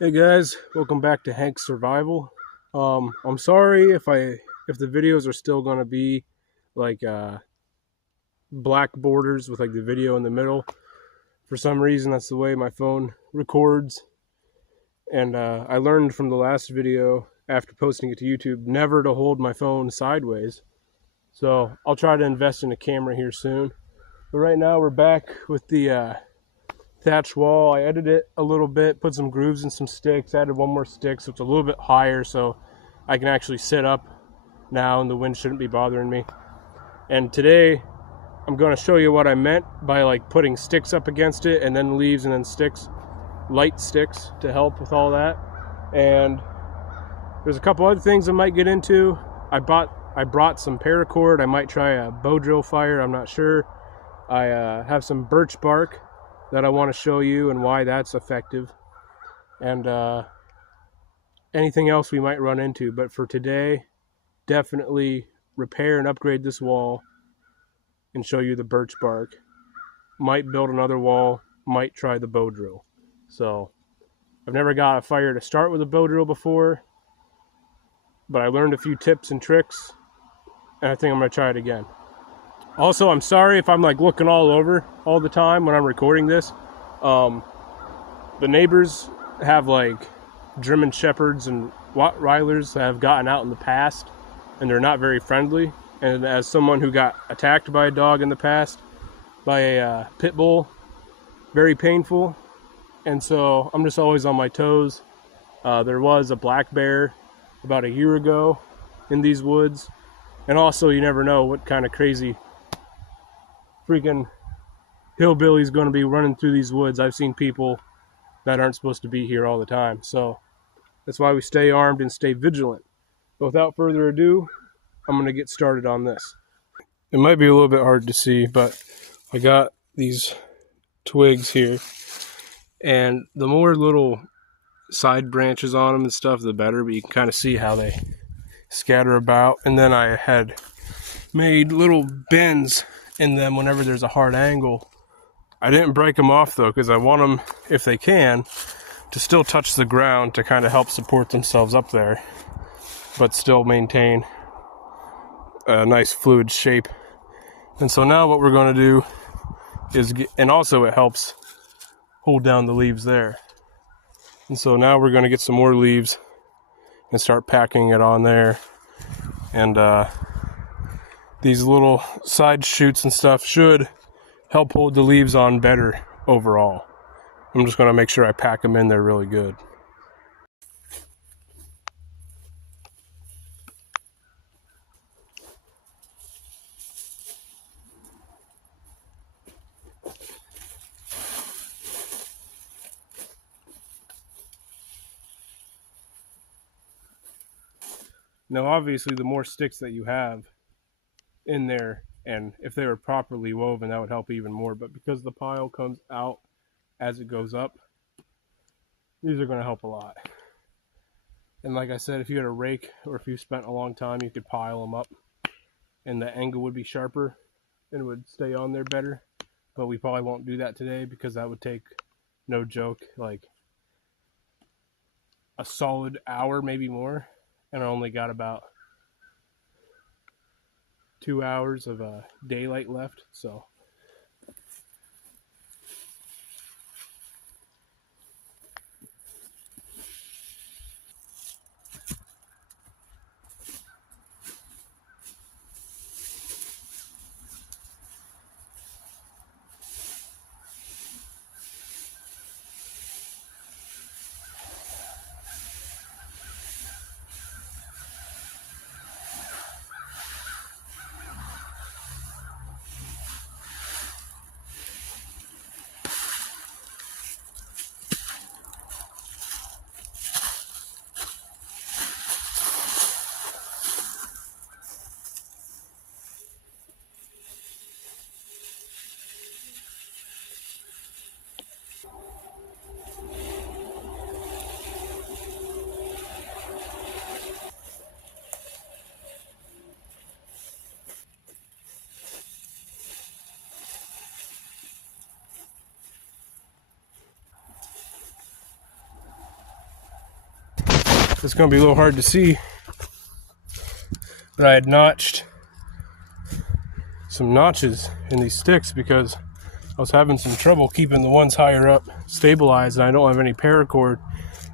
Hey guys, welcome back to Hank's Survival. I'm sorry if the videos are still gonna be like black borders with like the video in the middle. For some reason, that's the way my phone records, and I learned from the last video after posting it to YouTube never to hold my phone sideways. So I'll try to invest in a camera here soon. But right now we're back with the thatch wall. I edited it a little bit, put some grooves and some sticks, added one more stick so it's a little bit higher so I can actually sit up now and the wind shouldn't be bothering me. And today I'm going to show you what I meant by like putting sticks up against it and then leaves and then sticks, light sticks to help with all that. And there's a couple other things I might get into. I brought some paracord. I might try a bow drill fire, I'm not sure. I have some birch bark that I want to show you and why that's effective, and anything else we might run into. But for today, definitely repair and upgrade this wall and show you the birch bark. Might build another wall, might try the bow drill. So I've never got a fire to start with a bow drill before, but I learned a few tips and tricks, and I think I'm going to try it again. Also, I'm sorry if I'm like looking all over all the time when I'm recording this. The neighbors have like German Shepherds and Rottweilers that have gotten out in the past, and they're not very friendly. And as someone who got attacked by a dog in the past, by a pit bull, very painful. And so I'm just always on my toes. There was a black bear about a year ago in these woods. And also, you never know what kind of crazy freaking hillbilly's going to be running through these woods. I've seen people that aren't supposed to be here all the time. So that's why we stay armed and stay vigilant. But without further ado, I'm going to get started on this. It might be a little bit hard to see, but I got these twigs here. And the more little side branches on them and stuff, the better. But you can kind of see how they scatter about. And then I had made little bends in them whenever there's a hard angle. I didn't break them off though, because I want them, if they can, to still touch the ground to kind of help support themselves up there, but still maintain a nice fluid shape. And so now what we're going to do is and also it helps hold down the leaves there. And so now we're going to get some more leaves and start packing it on there. And these little side shoots and stuff should help hold the leaves on better overall. I'm just going to make sure I pack them in there really good. Now obviously the more sticks that you have in there, and if they were properly woven, that would help even more. But because the pile comes out as it goes up, these are going to help a lot. And like I said, if you had a rake or if you spent a long time, you could pile them up and the angle would be sharper and it would stay on there better. But we probably won't do that today because that would take, no joke, like a solid hour, maybe more. And I only got about 2 hours of daylight left, so It's going to be a little hard to see, but I had notched some notches in these sticks because I was having some trouble keeping the ones higher up stabilized, and I don't have any paracord,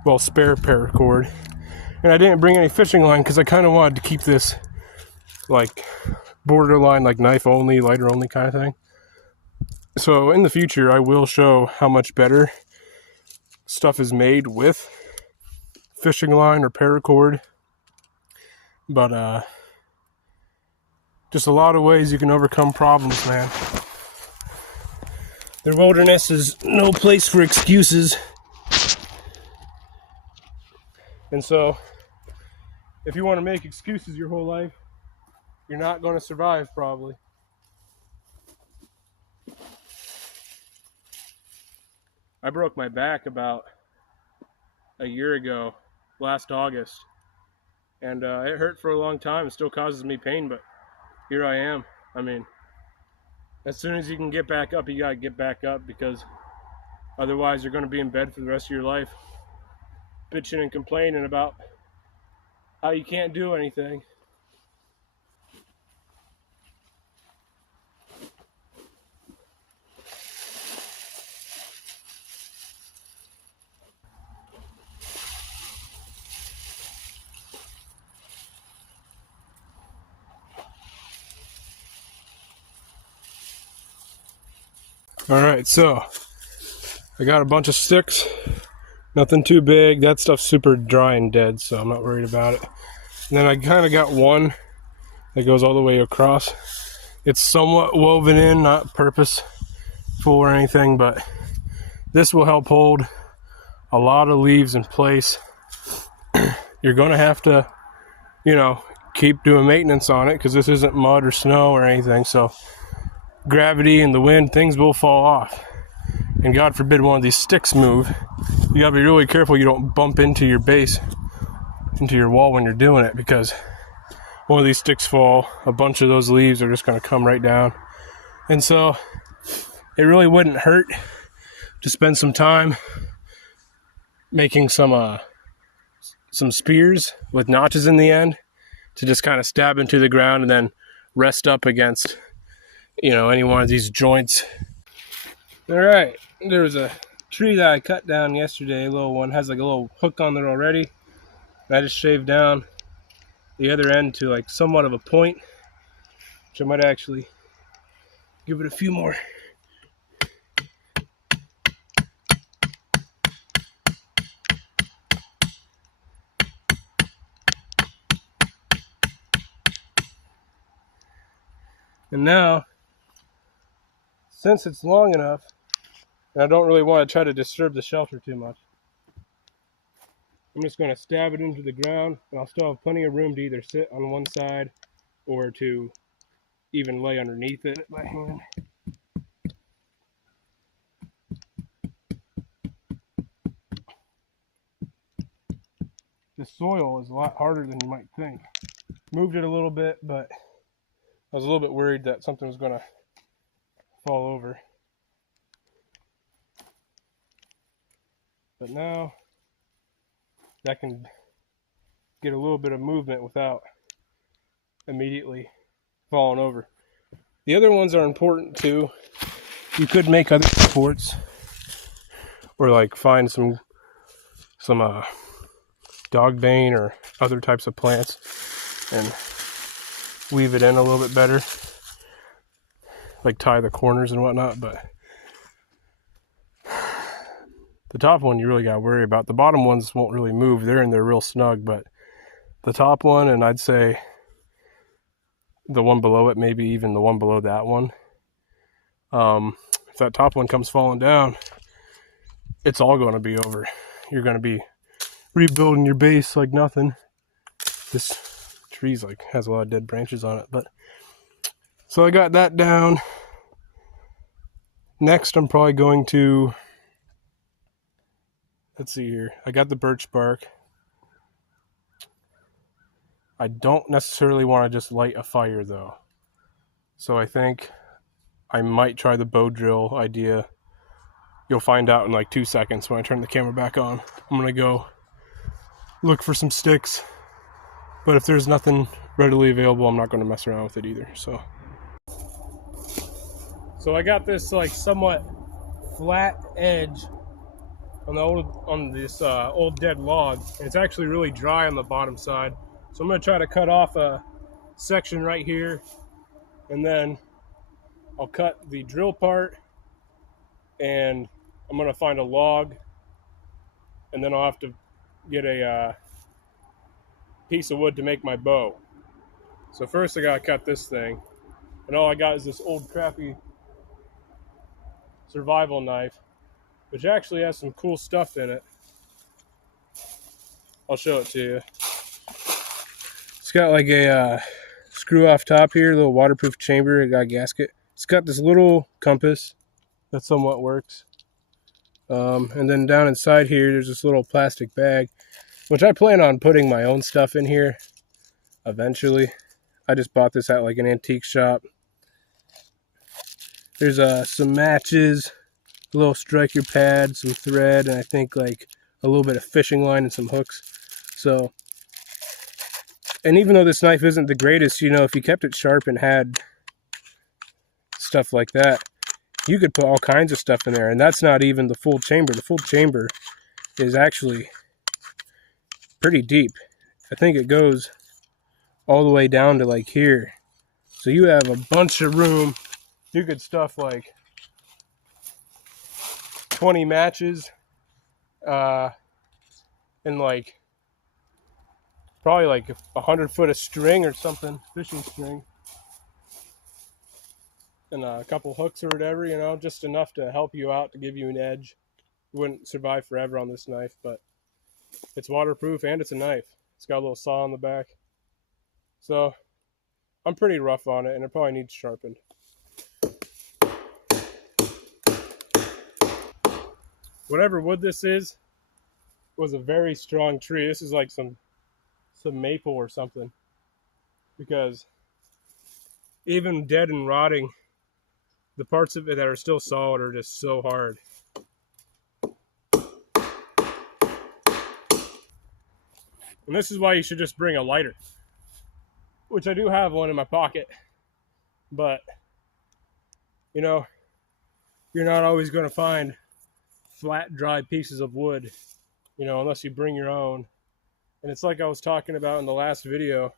well, spare paracord. And I didn't bring any fishing line because I kind of wanted to keep this like borderline, like knife only, lighter only kind of thing. So in the future, I will show how much better stuff is made with fishing line or paracord. But just a lot of ways you can overcome problems, man. The wilderness is no place for excuses. And so, if you want to make excuses your whole life, you're not going to survive, probably. I broke my back about a year ago, last August. And it hurt for a long time. It still causes me pain, but here I am. I mean, as soon as you can get back up, you gotta get back up, because otherwise you're gonna be in bed for the rest of your life, bitching and complaining about how you can't do anything. Alright, so I got a bunch of sticks, nothing too big. That stuff's super dry and dead, so I'm not worried about it. And then I kind of got one that goes all the way across. It's somewhat woven in, not purposeful or anything, but this will help hold a lot of leaves in place. You're going to have to, you know, keep doing maintenance on it because this isn't mud or snow or anything, so gravity and the wind, things will fall off. And God forbid one of these sticks move. You gotta be really careful you don't bump into your base, into your wall when you're doing it, because one of these sticks fall, a bunch of those leaves are just gonna come right down. And so it really wouldn't hurt to spend some time making some spears with notches in the end to just kind of stab into the ground and then rest up against, you know, any one of these joints. All right, there was a tree that I cut down yesterday, a little one, has like a little hook on there already. And I just shaved down the other end to like somewhat of a point, which I might actually give it a few more. And now, since it's long enough, and I don't really want to try to disturb the shelter too much, I'm just going to stab it into the ground, and I'll still have plenty of room to either sit on one side or to even lay underneath it by hand. The soil is a lot harder than you might think. Moved it a little bit, but I was a little bit worried that something was going to fall over. But now that can get a little bit of movement without immediately falling over. The other ones are important too. You could make other supports, or like find some dog bane or other types of plants and weave it in a little bit better, like tie the corners and whatnot. But the top one you really got to worry about. The bottom ones won't really move. They're in there real snug, but the top one, and I'd say the one below it, maybe even the one below that one, if that top one comes falling down, it's all going to be over. You're going to be rebuilding your base like nothing. This tree's like has a lot of dead branches on it. But so I got that down. Next I'm probably going to, let's see here, I got the birch bark. I don't necessarily want to just light a fire though, so I think I might try the bow drill idea. You'll find out in like 2 seconds when I turn the camera back on. I'm gonna go look for some sticks. But if there's nothing readily available, I'm not going to mess around with it either. So I got this like somewhat flat edge on this old dead log, and it's actually really dry on the bottom side. So I'm going to try to cut off a section right here, and then I'll cut the drill part, and I'm going to find a log, and then I'll have to get a piece of wood to make my bow. So first I gotta cut this thing, and all I got is this old crappy survival knife, which actually has some cool stuff in it. I'll show it to you. It's got like a screw off top here, a little waterproof chamber. It got a gasket. It's got this little compass that somewhat works. And then down inside here, there's this little plastic bag, which I plan on putting my own stuff in here eventually. I just bought this at like an antique shop. There's some matches, a little striker pad, some thread, and I think like a little bit of fishing line and some hooks. So, and even though this knife isn't the greatest, you know, if you kept it sharp and had stuff like that, you could put all kinds of stuff in there. And that's not even the full chamber. The full chamber is actually pretty deep. I think it goes all the way down to like here. So you have a bunch of room. You could stuff like 20 matches and like probably like 100 foot of string or something, fishing string, and a couple hooks or whatever, you know, just enough to help you out, to give you an edge. You wouldn't survive forever on this knife, but it's waterproof and it's a knife. It's got a little saw on the back. So I'm pretty rough on it, and it probably needs sharpened. Whatever wood this is was a very strong tree. This is like some maple or something, because even dead and rotting, the parts of it that are still solid are just so hard. And this is why you should just bring a lighter, which I do have one in my pocket. But, you know, you're not always going to find flat, dry pieces of wood, you know, unless you bring your own. And it's like I was talking about in the last video,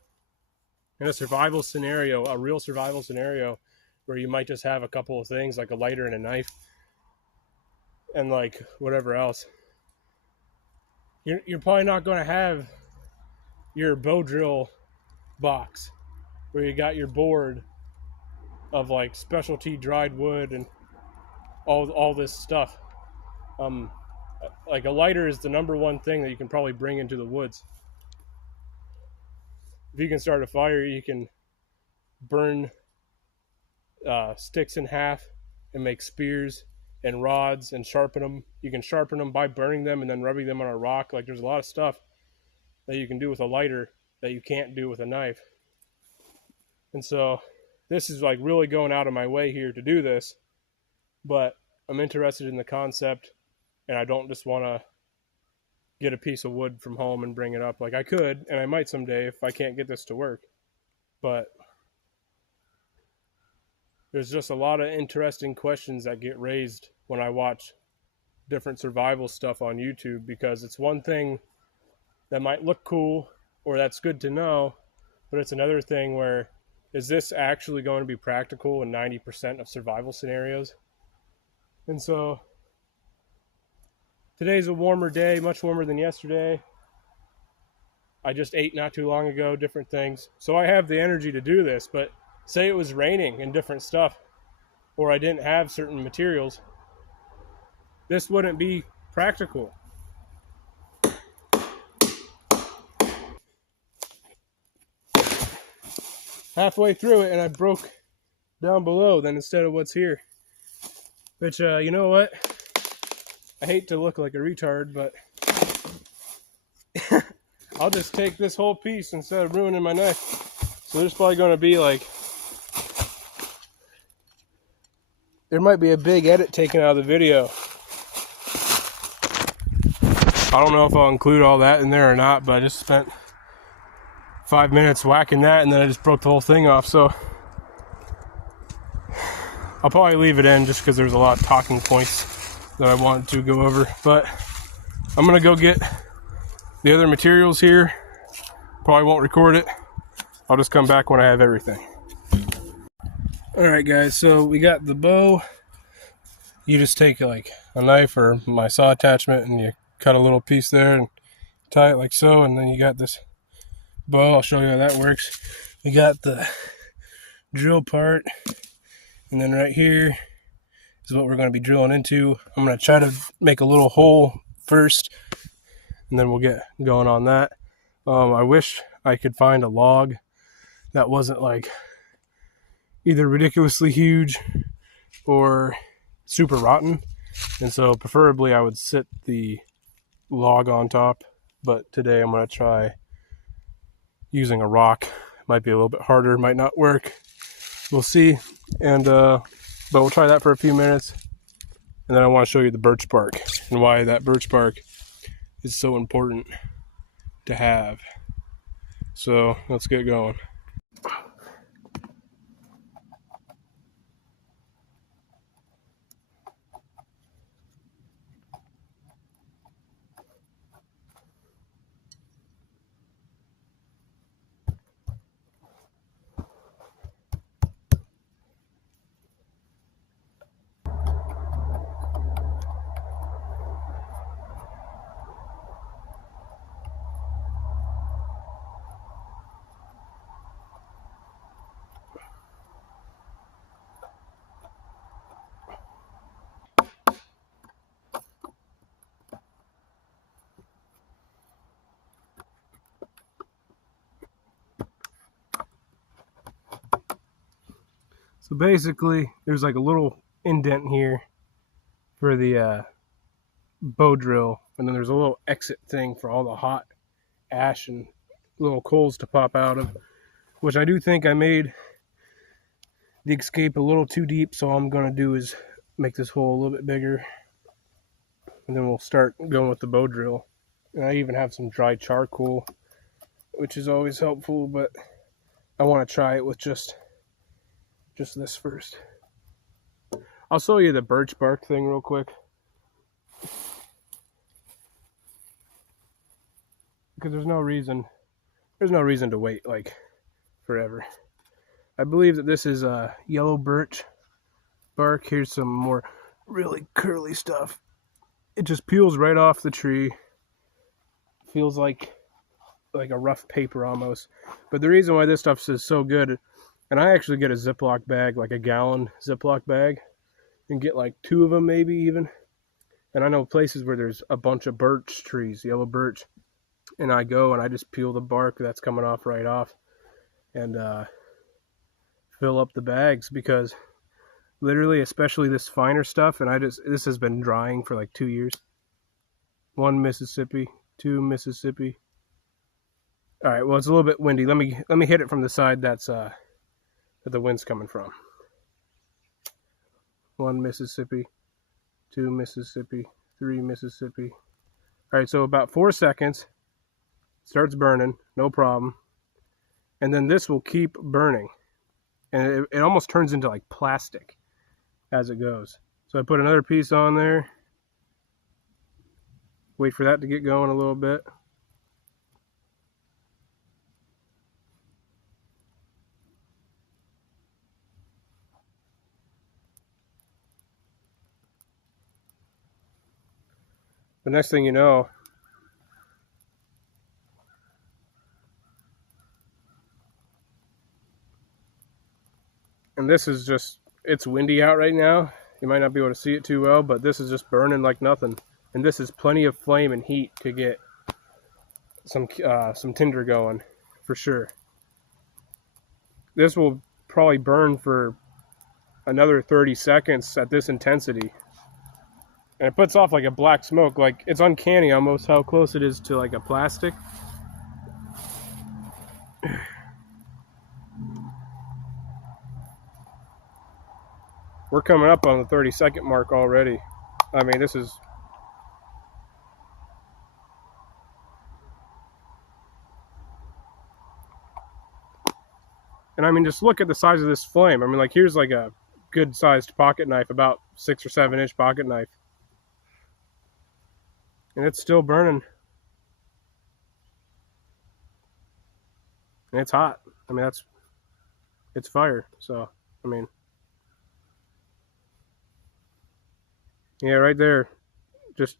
in a survival scenario, a real survival scenario, where you might just have a couple of things like a lighter and a knife and like whatever else. You're probably not going to have your bow drill box where you got your board of like specialty dried wood and all this stuff. Like a lighter is the number one thing that you can probably bring into the woods. If you can start a fire, you can burn sticks in half and make spears and rods and sharpen them. You can sharpen them by burning them and then rubbing them on a rock. Like there's a lot of stuff that you can do with a lighter that you can't do with a knife. And so this is like really going out of my way here to do this, but I'm interested in the concept, and I don't just want to get a piece of wood from home and bring it up. Like I could, and I might someday if I can't get this to work. But there's just a lot of interesting questions that get raised when I watch different survival stuff on YouTube, because it's one thing that might look cool or that's good to know, but it's another thing where, is this actually going to be practical in 90% of survival scenarios? And so today's a warmer day, much warmer than yesterday. I just ate not too long ago, different things. So I have the energy to do this, but say it was raining and different stuff, or I didn't have certain materials, this wouldn't be practical. Halfway through it and I broke down below then instead of what's here. Which, you know what? I hate to look like a retard, but I'll just take this whole piece instead of ruining my knife. So there's probably going to be like, there might be a big edit taken out of the video. I don't know if I'll include all that in there or not, but I just spent 5 minutes whacking that, and then I just broke the whole thing off. So I'll probably leave it in just because there's a lot of talking points that I want to go over. But I'm gonna go get the other materials here. Probably won't record it. I'll just come back when I have everything. Alright guys, so we got the bow. You just take like a knife or my saw attachment and you cut a little piece there and tie it like so, and then you got this bow. I'll show you how that works. We got the drill part, and then right here is what we're going to be drilling into. I'm going to try to make a little hole first, and then we'll get going on that. I wish I could find a log that wasn't like either ridiculously huge or super rotten, and so preferably I would sit the log on top, but today I'm going to try using a rock. Might be a little bit harder, might not work, we'll see. And but we'll try that for a few minutes, and then I want to show you the birch bark and why that birch bark is so important to have. So let's get going. So basically, there's like a little indent here for the bow drill, and then there's a little exit thing for all the hot ash and little coals to pop out of, which I do think I made the escape a little too deep, so all I'm going to do is make this hole a little bit bigger, and then we'll start going with the bow drill. And I even have some dry charcoal, which is always helpful, but I want to try it with just this first. I'll show you the birch bark thing real quick, because there's no reason to wait like forever. I believe that this is yellow birch bark. Here's some more really curly stuff. It just peels right off the tree. Feels like a rough paper almost. But the reason why this stuff is so good, and I actually get a Ziploc bag, like a gallon Ziploc bag, and get like 2 of them maybe even. And I know places where there's a bunch of birch trees, yellow birch, and I go and I just peel the bark that's coming off right off and fill up the bags, because literally, especially this finer stuff, and this has been drying for like 2 years. 1 Mississippi, 2 Mississippi. All right, well, it's a little bit windy. Let me hit it from the side that's that the wind's coming from. 1 Mississippi, 2 Mississippi, 3 Mississippi. All right, so about 4 seconds, starts burning, no problem. And then this will keep burning. And it almost turns into like plastic as it goes. So I put another piece on there. Wait for that to get going a little bit. The next thing you know, and this is just, it's windy out right now. You might not be able to see it too well, but this is just burning like nothing. And this is plenty of flame and heat to get some tinder going, for sure. This will probably burn for another 30 seconds at this intensity. And it puts off like a black smoke. Like, it's uncanny almost how close it is to like a plastic. We're coming up on the 30-second mark already. I mean, this is And I mean, just look at the size of this flame. I mean, like, here's like a good sized pocket knife, about 6 or 7 inch pocket knife. And it's still burning. And it's hot. I mean, it's fire. So, I mean, yeah, right there, just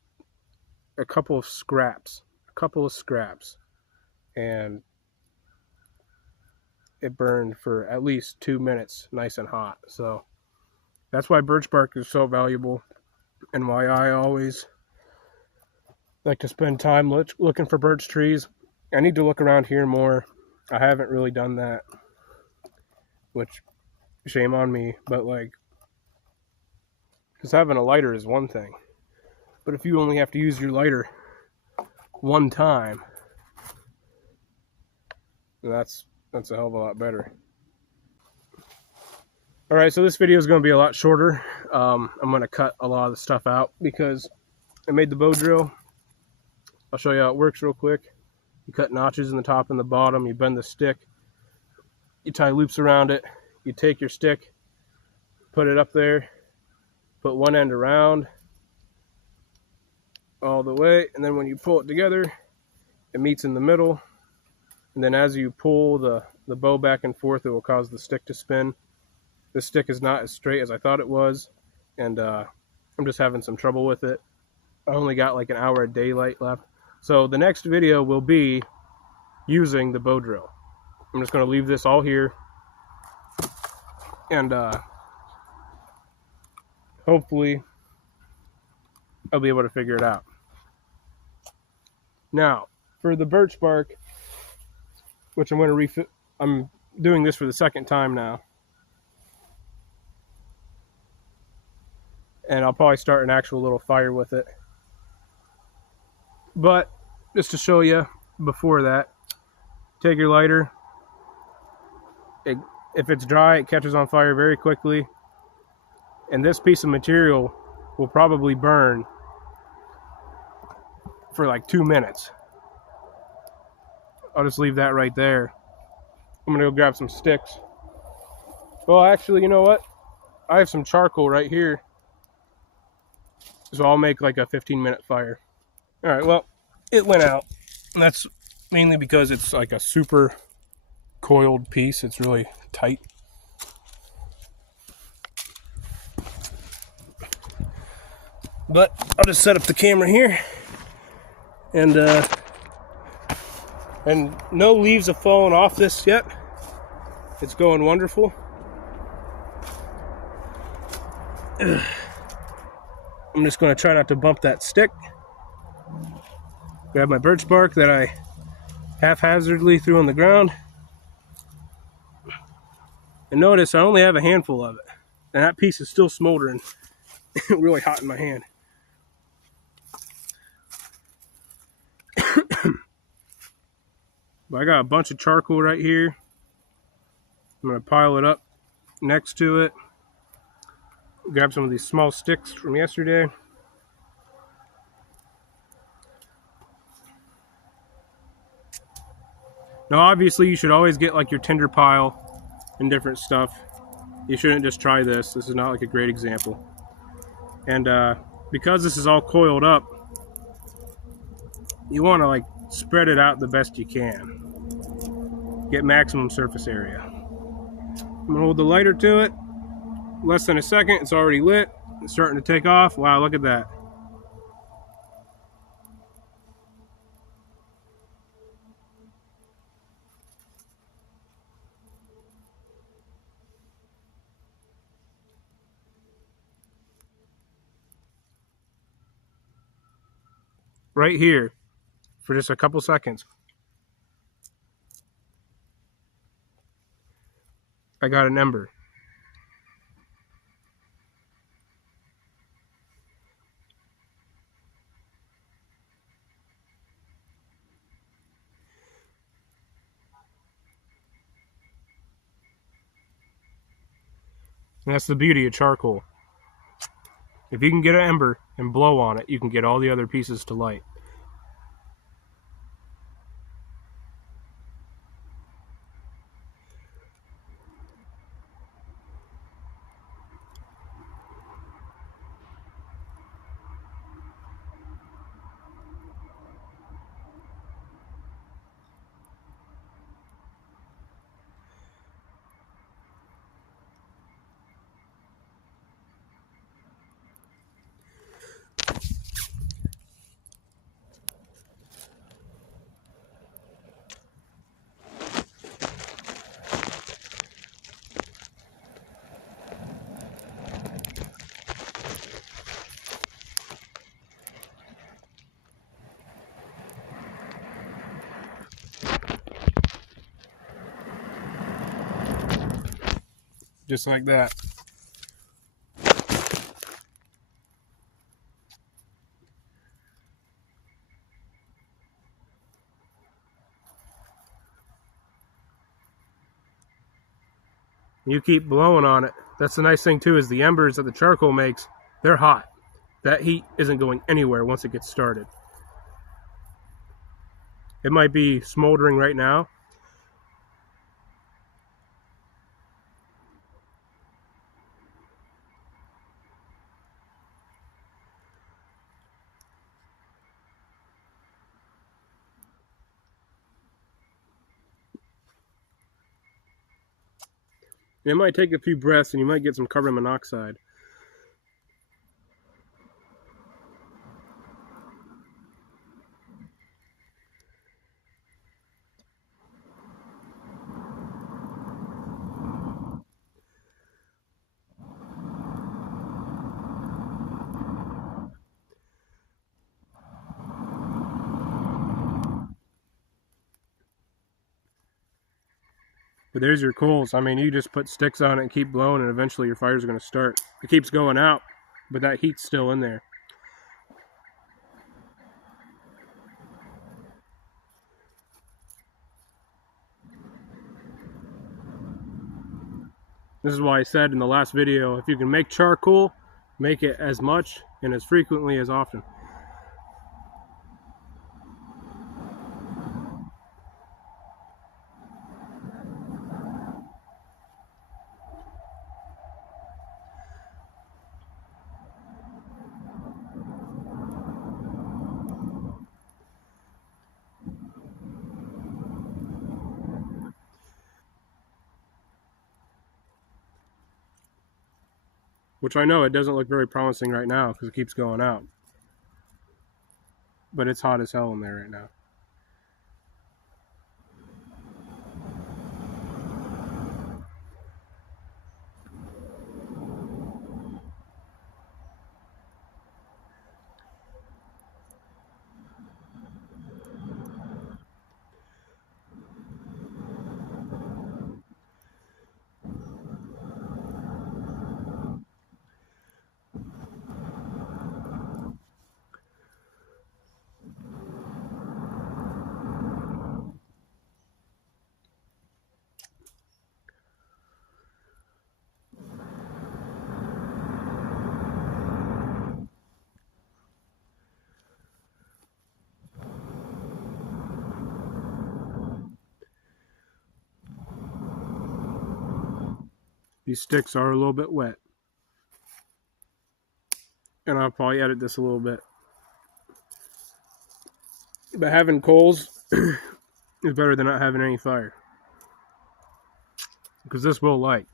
a couple of scraps, and it burned for at least 2 minutes, nice and hot. So that's why birch bark is so valuable, and why I always like to spend time looking for birch trees. I need to look around here more. I haven't really done that, which shame on me, but like, because having a lighter is one thing, but if you only have to use your lighter one time, that's a hell of a lot better. Alright, so this video is going to be a lot shorter. I'm going to cut a lot of the stuff out because I made the bow drill. I'll show you how it works real quick. You cut notches in the top and the bottom, you bend the stick, you tie loops around it, you take your stick, put it up there, put one end around all the way, and then when you pull it together, it meets in the middle, and then as you pull the bow back and forth, it will cause the stick to spin. This stick is not as straight as I thought it was, and I'm just having some trouble with it. I only got like an hour of daylight left. So the next video will be using the bow drill. I'm just going to leave this all here, and hopefully I'll be able to figure it out. Now, for the birch bark, which I'm going to I'm doing this for the second time now, and I'll probably start an actual little fire with it. But just to show you before that, take your lighter. If it's dry, it catches on fire very quickly, and this piece of material will probably burn for like 2 minutes. I'll just leave that right there. I'm gonna go grab some sticks. Well, actually, you know what? I have some charcoal right here, so I'll make like a 15-minute fire. All right, well, it went out, and that's mainly because it's like a super coiled piece. It's really tight. But I'll just set up the camera here, and no leaves have fallen off this yet. It's going wonderful. I'm just going to try not to bump that stick. Grab my birch bark that I haphazardly threw on the ground. And notice I only have a handful of it. And that piece is still smoldering. Really hot in my hand. But I got a bunch of charcoal right here. I'm going to pile it up next to it. Grab some of these small sticks from yesterday. Now obviously you should always get like your tinder pile and different stuff. You shouldn't just try this. This is not like a great example. And because this is all coiled up, you want to like spread it out the best you can. Get maximum surface area. I'm going to hold the lighter to it. Less than a second, it's already lit. It's starting to take off. Wow, look at that. Right here, for just a couple seconds, I got an ember. And that's the beauty of charcoal. If you can get an ember and blow on it, you can get all the other pieces to light. just like that. You keep blowing on it. That's the nice thing too, is the embers that the charcoal makes, they're hot. That heat isn't going anywhere once it gets started. It might be smoldering right now. It might take a few breaths and you might get some carbon monoxide. But there's your coals. I mean, you just put sticks on it and keep blowing, and eventually your fire's going to start. It keeps going out, but that heat's still in there. This is why I said in the last video, if you can make charcoal, make it as much and as frequently as often. Which I know it doesn't look very promising right now because it keeps going out. But it's hot as hell in there right now. These sticks are a little bit wet. And I'll probably edit this a little bit. But having coals is better than not having any fire. Because this will light.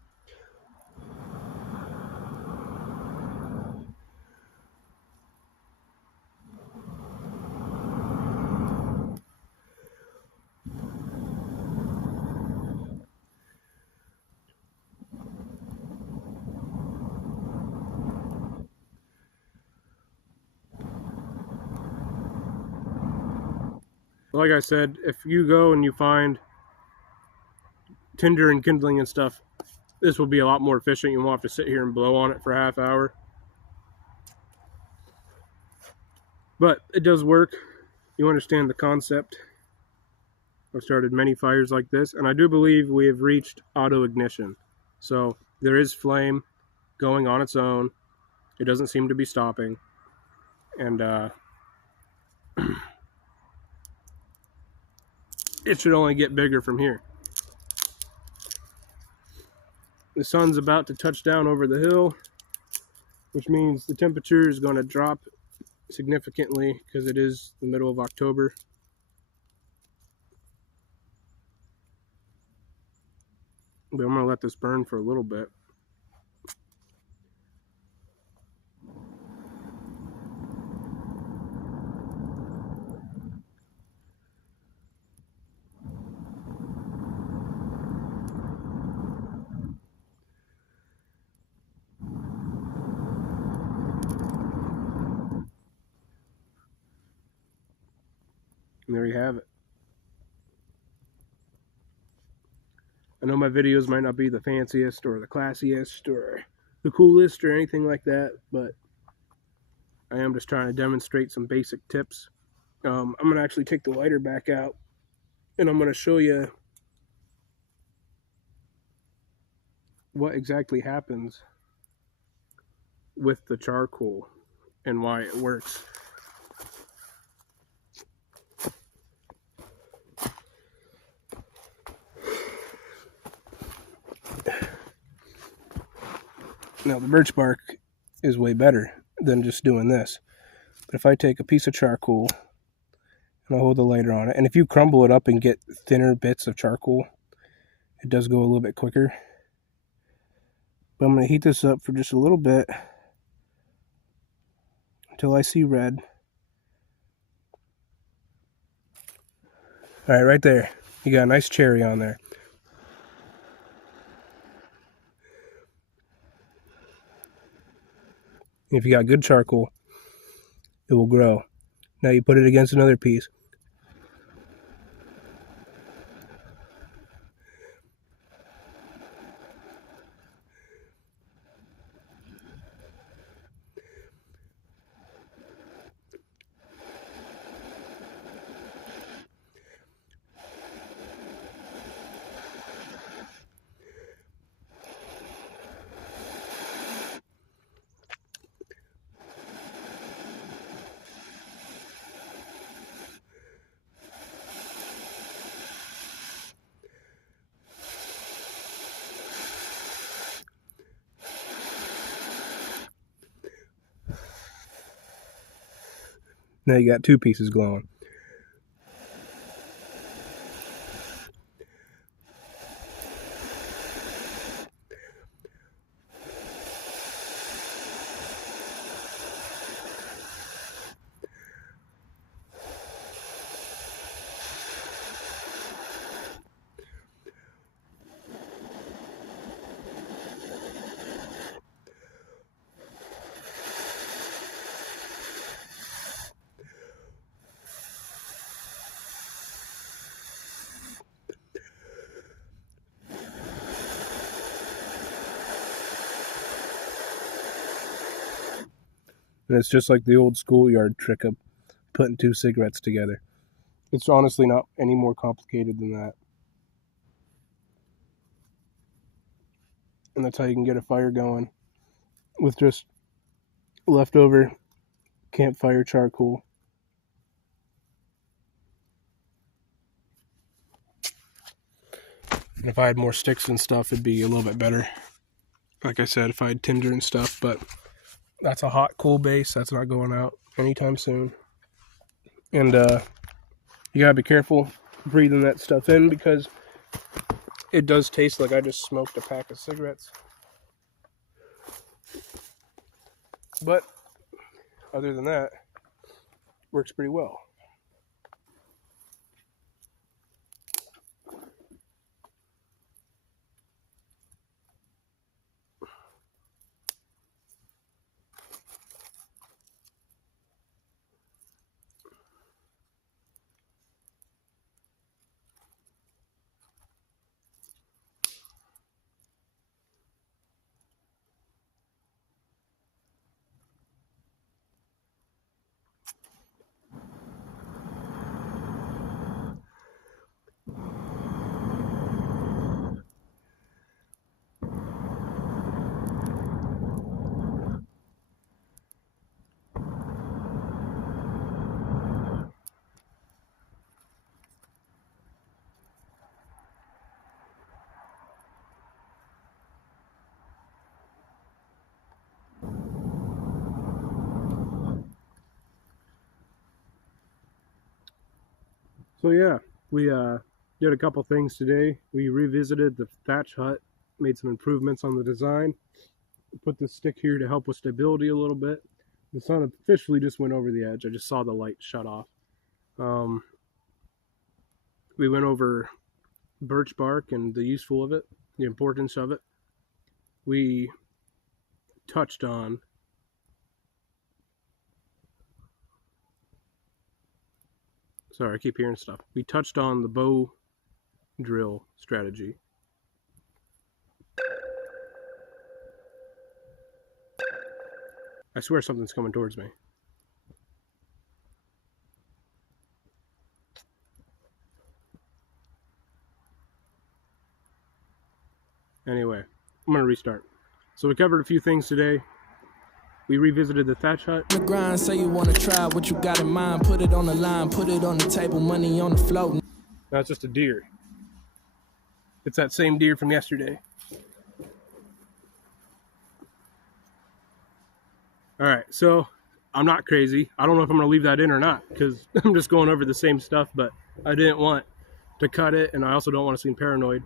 Like I said, if you go and you find tinder and kindling and stuff, this will be a lot more efficient. You won't have to sit here and blow on it for a half hour. But it does work. You understand the concept. I've started many fires like this, and I do believe we have reached auto ignition. So there is flame going on its own. It doesn't seem to be stopping. And it should only get bigger from here. The sun's about to touch down over the hill, which means the temperature is going to drop significantly because it is the middle of October. But I'm going to let this burn for a little bit. And there you have it. I know my videos might not be the fanciest or the classiest or the coolest or anything like that, but I am just trying to demonstrate some basic tips. I'm going to actually take the lighter back out, and I'm going to show you what exactly happens with the charcoal and why it works. Now, the birch bark is way better than just doing this. But if I take a piece of charcoal and I hold the lighter on it, and if you crumble it up and get thinner bits of charcoal, it does go a little bit quicker. But I'm going to heat this up for just a little bit until I see red. All right, right there. You got a nice cherry on there. If you got good charcoal, it will grow. Now you put it against another piece. Now you got two pieces glowing. And it's just like the old schoolyard trick of putting two cigarettes together. It's honestly not any more complicated than that. And that's how you can get a fire going with just leftover campfire charcoal. And if I had more sticks and stuff, it'd be a little bit better. Like I said, if I had tinder and stuff, but that's a hot coal base. That's not going out anytime soon. And you gotta be careful breathing that stuff in because it does taste like I just smoked a pack of cigarettes. But other than that, works pretty well. So yeah, we did a couple things today. We revisited the thatch hut, made some improvements on the design, put this stick here to help with stability a little bit. The sun officially just went over the edge. I just saw the light shut off. We went over birch bark and the useful of it, the importance of it. We touched on sorry, I keep hearing stuff. We touched on the bow drill strategy. I swear something's coming towards me. Anyway, I'm going to restart. So we covered a few things today. We revisited the thatch hut. The grind, say you want to try what you got in mind. Put it on the line, put it on the table, money on the float. That's just a deer. It's that same deer from yesterday. Alright, so I'm not crazy. I don't know if I'm going to leave that in or not, because I'm just going over the same stuff, but I didn't want to cut it, and I also don't want to seem paranoid.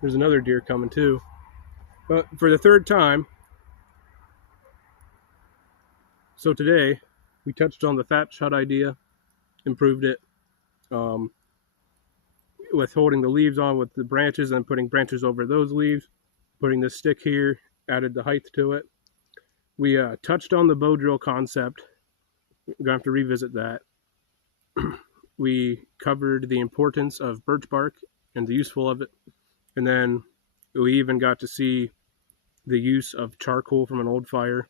There's another deer coming too. But for the third time, so today, we touched on the thatch hut idea, improved it, with holding the leaves on with the branches and putting branches over those leaves, putting this stick here, added the height to it. We touched on the bow drill concept. We're going to have to revisit that. We covered the importance of birch bark and the useful of it. And then we even got to see the use of charcoal from an old fire,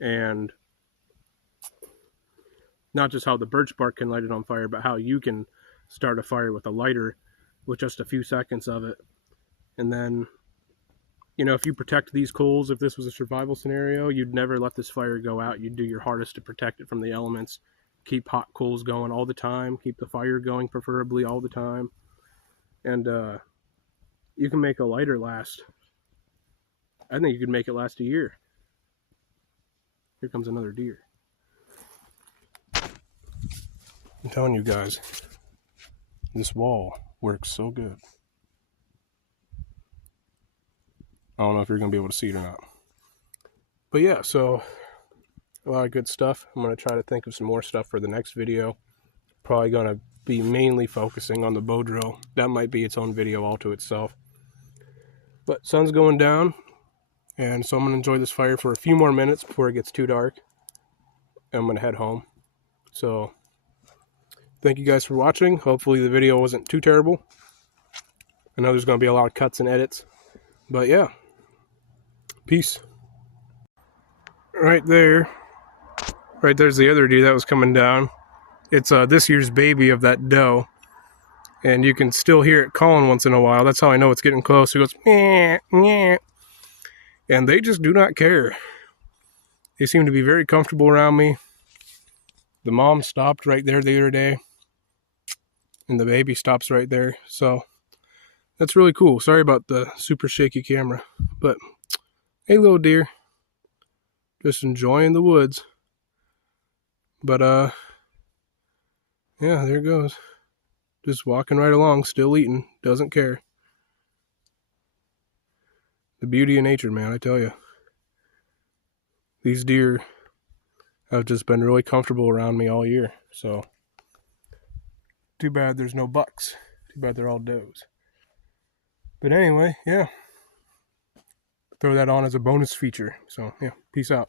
and not just how the birch bark can light it on fire, but how you can start a fire with a lighter with just a few seconds of it. And then, you know, if you protect these coals, if this was a survival scenario, you'd never let this fire go out. You'd do your hardest to protect it from the elements. Keep hot coals going all the time. Keep the fire going preferably all the time. And you can make a lighter last. I think you could make it last a year. Here comes another deer. I'm telling you guys, this wall works so good. I don't know if you're going to be able to see it or not. But yeah, so a lot of good stuff. I'm going to try to think of some more stuff for the next video. Probably going to be mainly focusing on the bow drill. That might be its own video all to itself. But sun's going down, and so I'm going to enjoy this fire for a few more minutes before it gets too dark. And I'm going to head home. So thank you guys for watching. Hopefully the video wasn't too terrible. I know there's going to be a lot of cuts and edits. But yeah. Peace. Right there's the other deer that was coming down. It's this year's baby of that doe. And you can still hear it calling once in a while. That's how I know it's getting close. It goes, meh, meh. And they just do not care. They seem to be very comfortable around me. The mom stopped right there the other day. And the baby stops right there. So that's really cool. Sorry about the super shaky camera. But hey, little deer. Just enjoying the woods. But yeah, there it goes. Just walking right along, still eating, doesn't care. The beauty of nature, man, I tell you. These deer have just been really comfortable around me all year. So, too bad there's no bucks. Too bad they're all does. But anyway, yeah. Throw that on as a bonus feature. So, yeah, peace out.